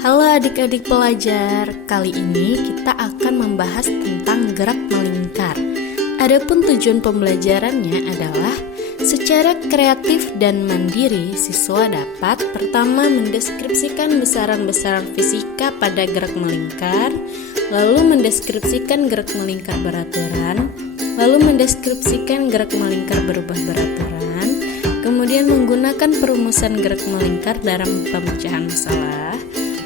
Halo adik-adik pelajar, kali ini kita akan membahas tentang gerak melingkar. Adapun tujuan pembelajarannya adalah secara kreatif dan mandiri, siswa dapat pertama mendeskripsikan besaran-besaran fisika pada gerak melingkar, lalu mendeskripsikan gerak melingkar beraturan, lalu mendeskripsikan gerak melingkar berubah beraturan, kemudian menggunakan perumusan gerak melingkar dalam pemecahan masalah,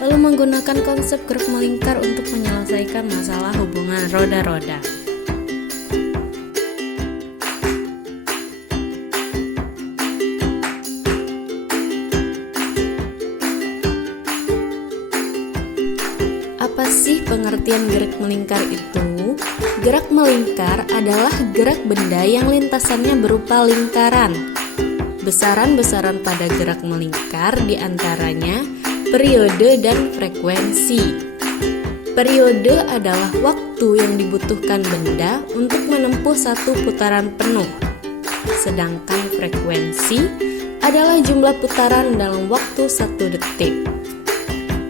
lalu menggunakan konsep gerak melingkar untuk menyelesaikan masalah hubungan roda-roda. Apa sih pengertian gerak melingkar itu? Gerak melingkar adalah gerak benda yang lintasannya berupa lingkaran. Besaran-besaran pada gerak melingkar diantaranya periode dan frekuensi. Periode adalah waktu yang dibutuhkan benda untuk menempuh satu putaran penuh. Sedangkan frekuensi adalah jumlah putaran dalam waktu 1 detik.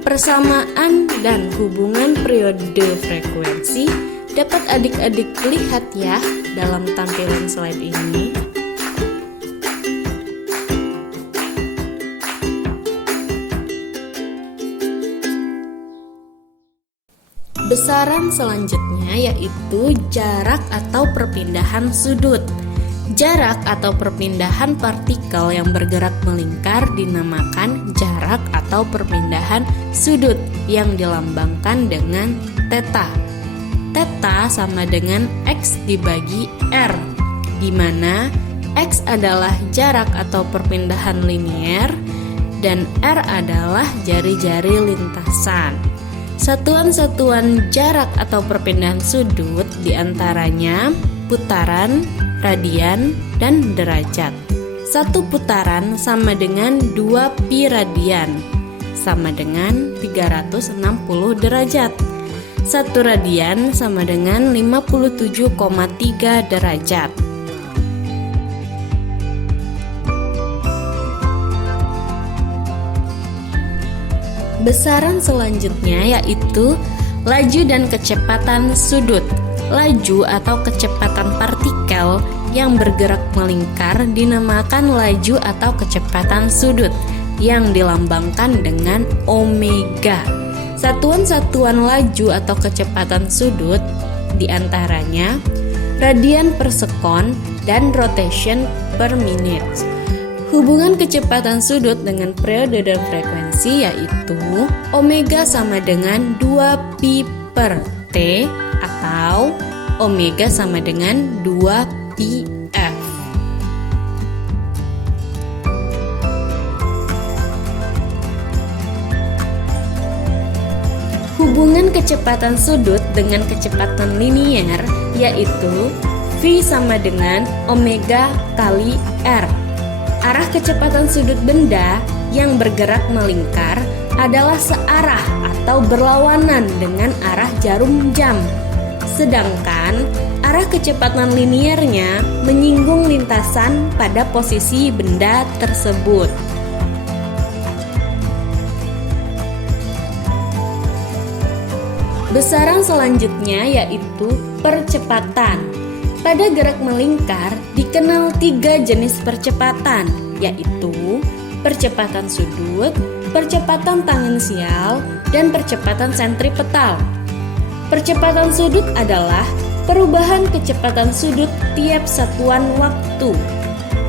Persamaan dan hubungan periode frekuensi dapat adik-adik lihat ya dalam tampilan slide ini. Besaran selanjutnya yaitu jarak atau perpindahan sudut. Jarak atau perpindahan partikel yang bergerak melingkar dinamakan jarak atau perpindahan sudut yang dilambangkan dengan theta. Theta sama dengan X dibagi R, di mana X adalah jarak atau perpindahan linier dan R adalah jari-jari lintasan. Satuan-satuan jarak atau perpindahan sudut diantaranya putaran, radian, dan derajat. Satu putaran sama dengan 2 pi radian, sama dengan 360 derajat. Satu radian sama dengan 57,3 derajat. Besaran selanjutnya yaitu laju dan kecepatan sudut. Laju atau kecepatan partikel yang bergerak melingkar dinamakan laju atau kecepatan sudut yang dilambangkan dengan omega. Satuan-satuan laju atau kecepatan sudut diantaranya radian per sekon dan rotation per minute. Hubungan kecepatan sudut dengan periode dan frekuensi yaitu omega sama dengan 2 pi per t atau omega sama dengan 2 pi f. Hubungan kecepatan sudut dengan kecepatan linier yaitu v sama dengan omega kali r. Arah kecepatan sudut benda yang bergerak melingkar adalah searah atau berlawanan dengan arah jarum jam. Sedangkan arah kecepatan liniernya menyinggung lintasan pada posisi benda tersebut. Besaran selanjutnya yaitu percepatan. Pada gerak melingkar dikenal 3 jenis percepatan, yaitu percepatan sudut, percepatan tangensial, dan percepatan sentripetal. Percepatan sudut adalah perubahan kecepatan sudut tiap satuan waktu.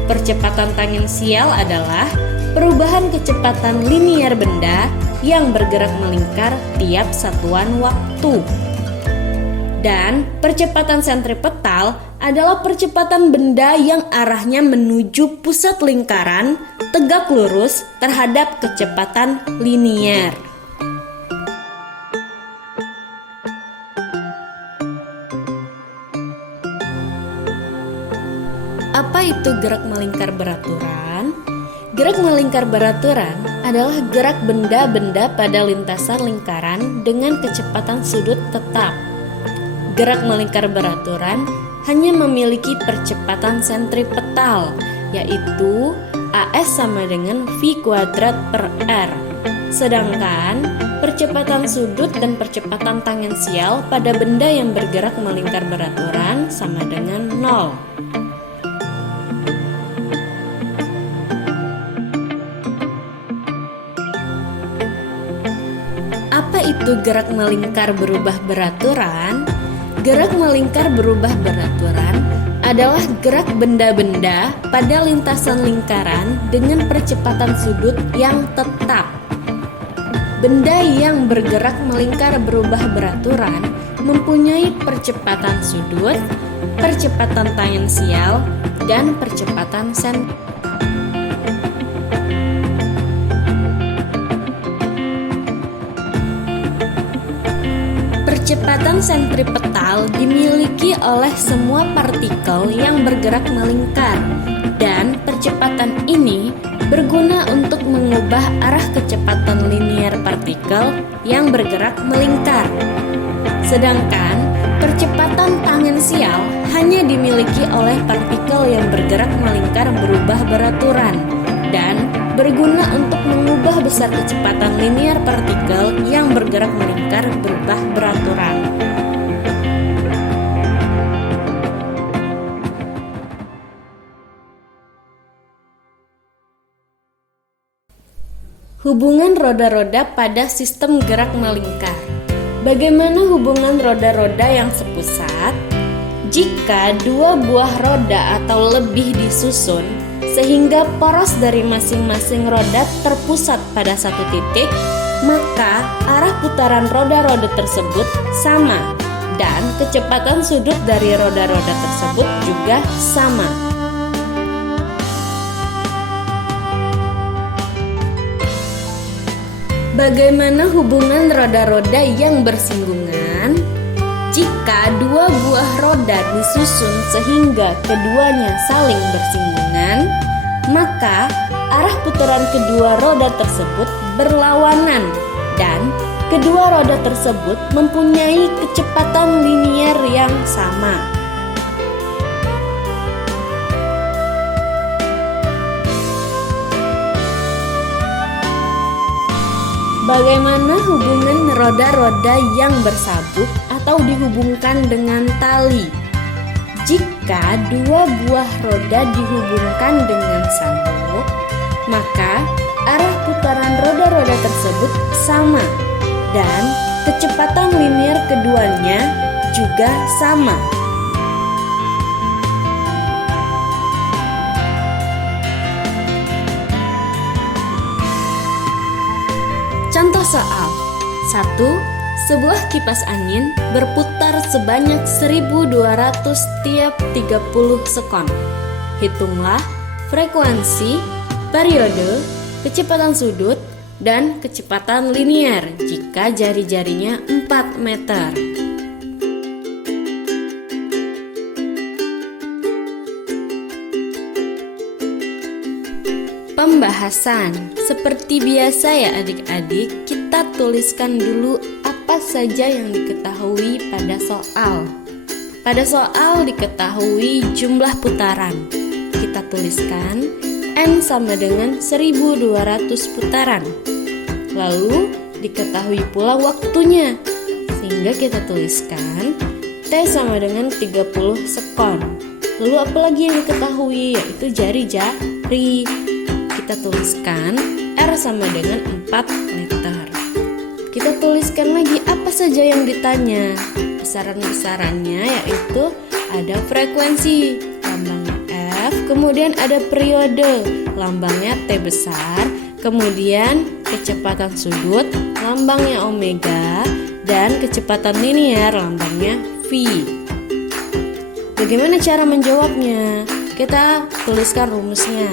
Percepatan tangensial adalah perubahan kecepatan linier benda yang bergerak melingkar tiap satuan waktu. Dan percepatan sentripetal adalah percepatan benda yang arahnya menuju pusat lingkaran tegak lurus terhadap kecepatan linier. Apa itu gerak melingkar beraturan? Gerak melingkar beraturan adalah gerak benda-benda pada lintasan lingkaran dengan kecepatan sudut tetap. Gerak melingkar beraturan hanya memiliki percepatan sentripetal, yaitu AS sama dengan V kuadrat per R. Sedangkan Percepatan sudut dan percepatan tangensial pada benda yang bergerak melingkar beraturan sama dengan 0. Apa itu gerak melingkar berubah beraturan? Gerak melingkar berubah beraturan adalah gerak benda-benda pada lintasan lingkaran dengan percepatan sudut yang tetap. Benda yang bergerak melingkar berubah beraturan mempunyai percepatan sudut, percepatan tangensial, dan percepatan Percepatan sentripetal dimiliki oleh semua partikel yang bergerak melingkar, dan percepatan ini berguna untuk mengubah arah kecepatan linier partikel yang bergerak melingkar. Sedangkan percepatan tangensial hanya dimiliki oleh partikel yang bergerak melingkar berubah beraturan dan berguna untuk mengubah besar kecepatan linier partikel yang bergerak melingkar berubah beraturan. Hubungan roda-roda pada sistem gerak melingkar. Bagaimana hubungan roda-roda yang sepusat? Jika dua buah roda atau lebih disusun sehingga poros dari masing-masing roda terpusat pada satu titik, maka arah putaran roda-roda tersebut sama dan kecepatan sudut dari roda-roda tersebut juga sama. Bagaimana hubungan roda-roda yang bersinggungan? Jika dua buah roda disusun sehingga keduanya saling bersinggungan, maka arah putaran kedua roda tersebut berlawanan dan kedua roda tersebut mempunyai kecepatan linier yang sama. Bagaimana hubungan roda-roda yang bersabuk atau dihubungkan dengan tali? Jika dua buah roda dihubungkan dengan sabuk, maka arah putaran roda-roda tersebut sama dan kecepatan linier keduanya juga sama. Contoh soal 1. Sebuah kipas angin berputar sebanyak 1200 tiap 30 sekon. Hitunglah frekuensi, periode, kecepatan sudut, dan kecepatan linier jika jari-jarinya 4 meter. Pembahasan. Seperti biasa ya adik-adik, kita tuliskan dulu apa saja yang diketahui pada soal. Pada soal diketahui jumlah putaran. Kita tuliskan N sama dengan 1200 putaran. Lalu diketahui pula waktunya, sehingga kita tuliskan T sama dengan 30 sekon. Lalu apalagi yang diketahui, yaitu jari-jari. Kita tuliskan R sama dengan 4 meter. Kita tuliskan lagi apa saja yang ditanya. Besaran-besarannya yaitu ada frekuensi, lambangnya F, kemudian ada periode, lambangnya T besar, kemudian kecepatan sudut, lambangnya omega, dan kecepatan linier, lambangnya V. Bagaimana cara menjawabnya? Kita tuliskan rumusnya.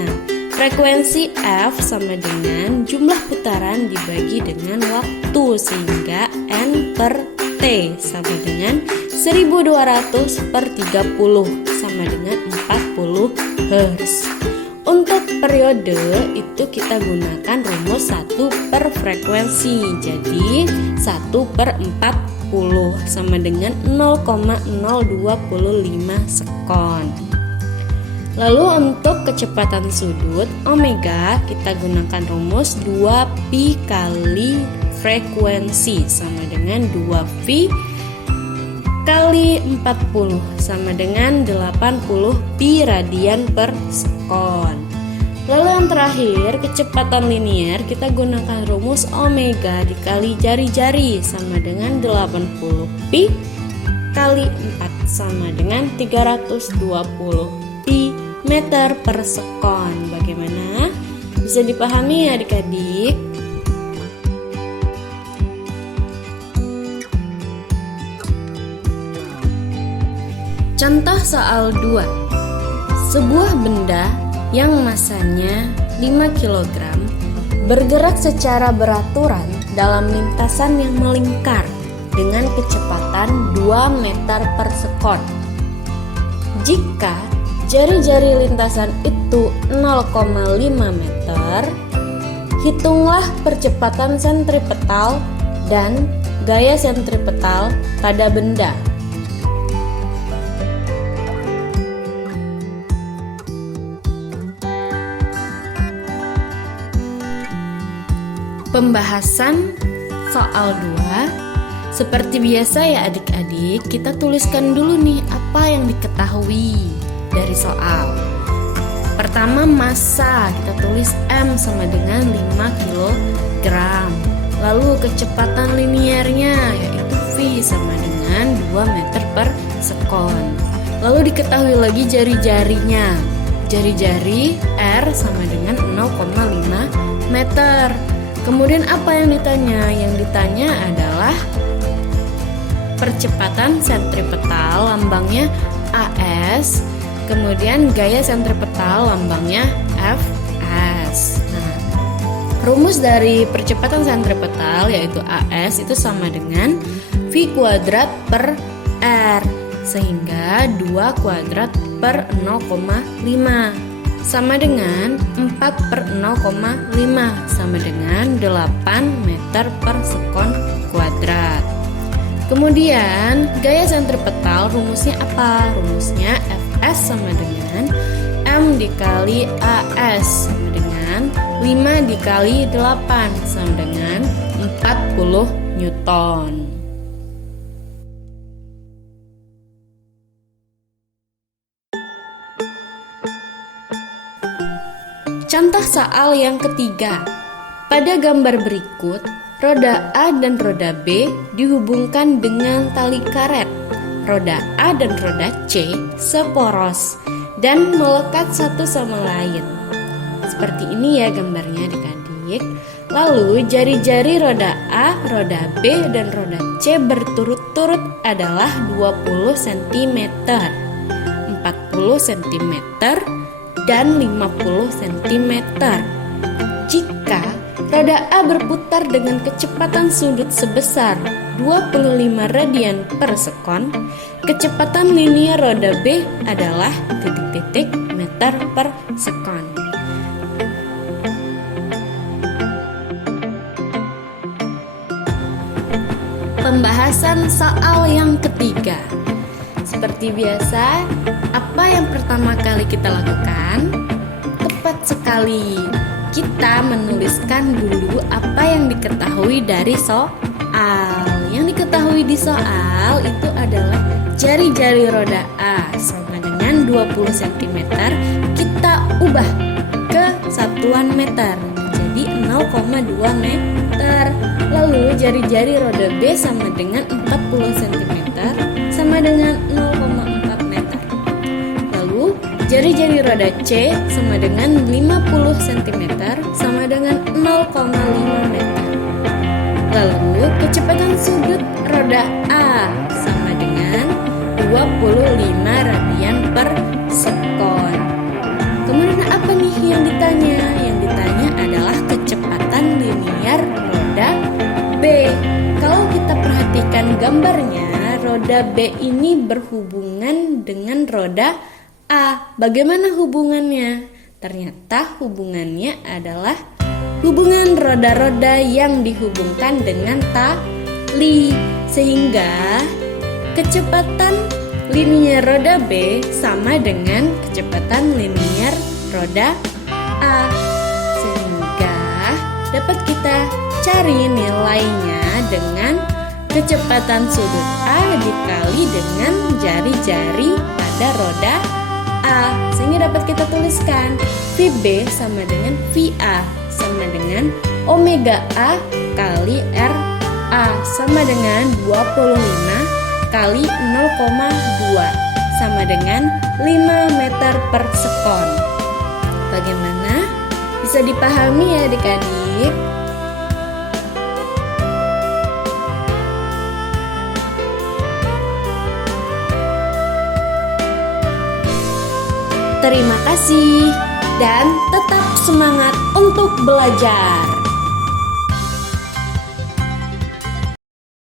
Frekuensi F sama dengan jumlah putaran dibagi dengan waktu, sehingga N per T sama dengan 1200 per 30 sama dengan 40 Hz. Untuk periode itu kita gunakan rumus 1 per frekuensi. Jadi 1 per 40 sama dengan 0,025 sekon. Lalu untuk kecepatan sudut omega kita gunakan rumus 2 pi kali V frekuensi sama dengan 2V kali 40 sama dengan 80 pi radian per sekon. Lalu yang terakhir, kecepatan linear kita gunakan rumus omega dikali jari-jari sama dengan 80 pi kali 4 sama dengan 320 pi meter per sekon. Bagaimana? Bisa dipahami ya adik-adik? Contoh soal 2. Sebuah benda yang masanya 5 kg bergerak secara beraturan dalam lintasan yang melingkar dengan kecepatan 2 meter per sekon. Jika jari-jari lintasan itu 0,5 meter, hitunglah percepatan sentripetal dan gaya sentripetal pada benda. Pembahasan soal 2. Seperti biasa ya adik-adik, kita tuliskan dulu nih apa yang diketahui dari soal. Pertama, massa, kita tulis M sama dengan 5 kg. Lalu kecepatan linearnya yaitu V sama dengan 2 meter per sekon. Lalu diketahui lagi jari-jarinya. Jari-jari R sama dengan 0,5 meter. Kemudian apa yang ditanya? Yang ditanya adalah percepatan sentripetal, lambangnya AS. Kemudian gaya sentripetal, lambangnya Fs. Nah, rumus dari percepatan sentripetal yaitu AS itu sama dengan V kuadrat per R, sehingga 2 kuadrat per 0,5 sama dengan 4 per 0,5 sama dengan 8 meter per sekon kuadrat. Kemudian gaya sentripetal rumusnya apa? Rumusnya Fs sama dengan M dikali AS sama dengan 5 dikali 8 sama dengan 40 Newton. Contoh soal yang ketiga. Pada gambar berikut, roda A dan roda B dihubungkan dengan tali karet. Roda A dan roda C seporos dan melekat satu sama lain. Seperti ini ya gambarnya adik-adik. Lalu jari-jari roda A, roda B, dan roda C berturut-turut adalah 20 cm, 40 cm, dan 50 cm. Jika roda A berputar dengan kecepatan sudut sebesar 25 radian per sekon, kecepatan linear roda B adalah titik-titik meter per sekon. Pembahasan soal yang ketiga. Seperti biasa, apa yang pertama kali kita lakukan? Tepat sekali, kita menuliskan dulu apa yang diketahui dari soal. Yang diketahui di soal itu adalah jari-jari roda A sama dengan 20 cm, kita ubah ke satuan meter, jadi 0,2 meter. Lalu jari-jari roda B sama dengan 40 cm sama dengan 0,4 meter. Lalu jari-jari roda C sama dengan 50 cm sama dengan 0,5 meter. Lalu kecepatan sudut roda A sama dengan 25 radian per sekon. Kemudian apa nih yang ditanya? Yang ditanya adalah kecepatan linear roda B. Kalau kita perhatikan gambarnya, roda B ini berhubungan dengan roda A. Bagaimana hubungannya? Ternyata hubungannya adalah hubungan roda-roda yang dihubungkan dengan tali, sehingga kecepatan linear roda B sama dengan kecepatan linear roda A, sehingga dapat kita Cari nilainya dengan kecepatan sudut A dikali dengan jari-jari pada roda A, sehingga dapat kita tuliskan VB sama dengan VA sama dengan omega A kali RA sama dengan 25 kali 0,2 sama dengan 5 meter per sekon. Bagaimana? Bisa dipahami ya adik-adik? Terima kasih dan tetap semangat untuk belajar.